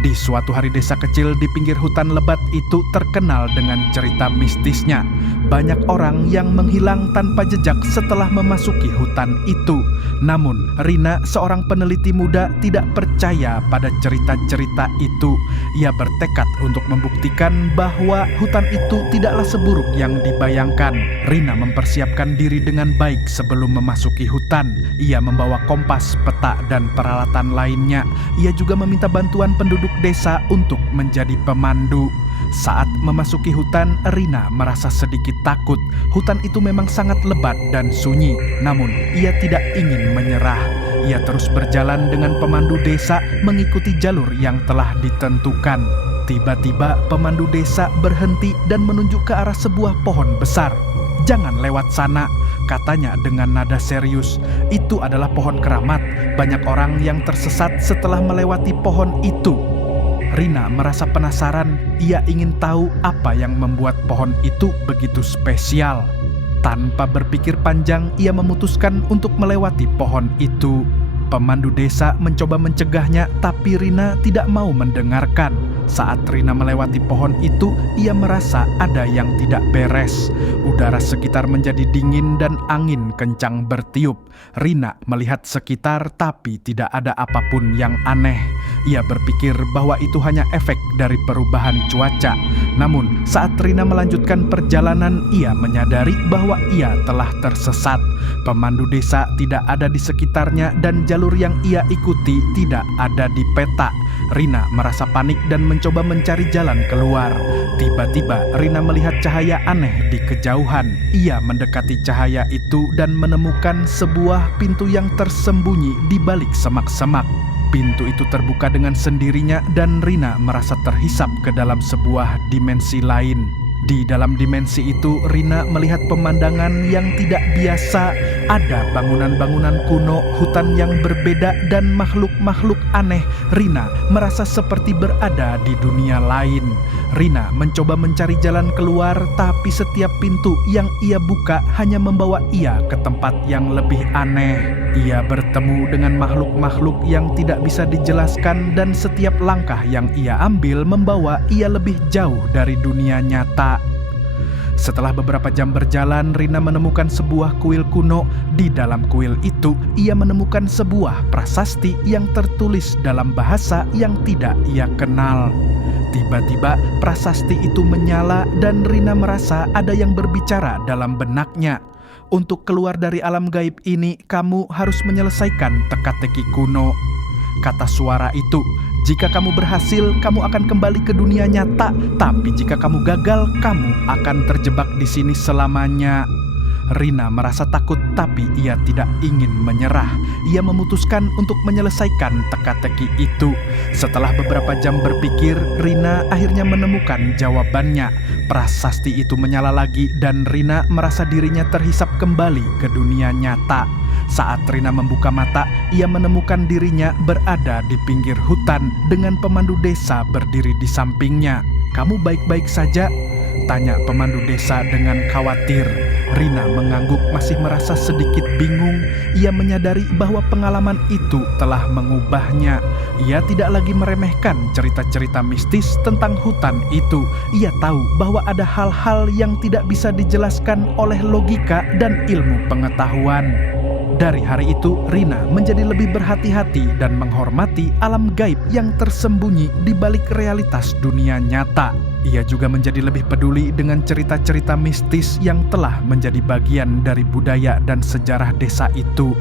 Di suatu hari desa kecil di pinggir hutan lebat itu terkenal dengan cerita mistisnya. Banyak orang yang menghilang tanpa jejak setelah memasuki hutan itu. Namun, Rina, seorang peneliti muda, tidak percaya pada cerita-cerita itu. Ia bertekad untuk membuktikan bahwa hutan itu tidaklah seburuk yang dibayangkan. Rina mempersiapkan diri dengan baik sebelum memasuki hutan. Ia membawa kompas, peta, dan peralatan lainnya. Ia juga meminta bantuan penduduk desa untuk menjadi pemandu. Saat memasuki hutan, Rina merasa sedikit takut. Hutan itu memang sangat lebat dan sunyi, namun ia tidak ingin menyerah. Ia terus berjalan dengan pemandu desa mengikuti jalur yang telah ditentukan. Tiba-tiba pemandu desa berhenti dan menunjuk ke arah sebuah pohon besar. "Jangan lewat sana," katanya dengan nada serius. Itu adalah pohon keramat. Banyak orang yang tersesat setelah melewati pohon itu. Rina merasa penasaran. Ia ingin tahu apa yang membuat pohon itu begitu spesial. Tanpa berpikir panjang, ia memutuskan untuk melewati pohon itu. Pemandu desa mencoba mencegahnya, tapi Rina tidak mau mendengarkan. Saat Rina melewati pohon itu, ia merasa ada yang tidak beres. Udara sekitar menjadi dingin dan angin kencang bertiup. Rina melihat sekitar, tapi tidak ada apapun yang aneh. Ia berpikir bahwa itu hanya efek dari perubahan cuaca. Namun, saat Rina melanjutkan perjalanan, ia menyadari bahwa ia telah tersesat. Pemandu desa tidak ada di sekitarnya dan jalur yang ia ikuti tidak ada di peta. Rina merasa panik dan mencoba mencari jalan keluar. Tiba-tiba Rina melihat cahaya aneh di kejauhan. Ia mendekati cahaya itu dan menemukan sebuah pintu yang tersembunyi di balik semak-semak. Pintu itu terbuka dengan sendirinya dan Rina merasa terhisap ke dalam sebuah dimensi lain. Di dalam dimensi itu, Rina melihat pemandangan yang tidak biasa. Ada bangunan-bangunan kuno, hutan yang berbeda, dan makhluk-makhluk aneh. Rina merasa seperti berada di dunia lain. Rina mencoba mencari jalan keluar, tapi setiap pintu yang ia buka hanya membawa ia ke tempat yang lebih aneh. Ia bertemu dengan makhluk-makhluk yang tidak bisa dijelaskan, dan setiap langkah yang ia ambil membawa ia lebih jauh dari dunia nyata. Setelah beberapa jam berjalan, Rina menemukan sebuah kuil kuno. Di dalam kuil itu, ia menemukan sebuah prasasti yang tertulis dalam bahasa yang tidak ia kenal. Tiba-tiba, prasasti itu menyala dan Rina merasa ada yang berbicara dalam benaknya. "Untuk keluar dari alam gaib ini, kamu harus menyelesaikan teka-teki kuno," kata suara itu. "Jika kamu berhasil, kamu akan kembali ke dunia nyata. Tapi jika kamu gagal, kamu akan terjebak di sini selamanya." Rina merasa takut, tapi ia tidak ingin menyerah. Ia memutuskan untuk menyelesaikan teka-teki itu. Setelah beberapa jam berpikir, Rina akhirnya menemukan jawabannya. Prasasti itu menyala lagi dan Rina merasa dirinya terhisap kembali ke dunia nyata. Saat Rina membuka mata, ia menemukan dirinya berada di pinggir hutan dengan pemandu desa berdiri di sampingnya. "Kamu baik-baik saja?" tanya pemandu desa dengan khawatir. Rina mengangguk, masih merasa sedikit bingung. Ia menyadari bahwa pengalaman itu telah mengubahnya. Ia tidak lagi meremehkan cerita-cerita mistis tentang hutan itu. Ia tahu bahwa ada hal-hal yang tidak bisa dijelaskan oleh logika dan ilmu pengetahuan. Dari hari itu, Rina menjadi lebih berhati-hati dan menghormati alam gaib yang tersembunyi di balik realitas dunia nyata. Ia juga menjadi lebih peduli dengan cerita-cerita mistis yang telah menjadi bagian dari budaya dan sejarah desa itu.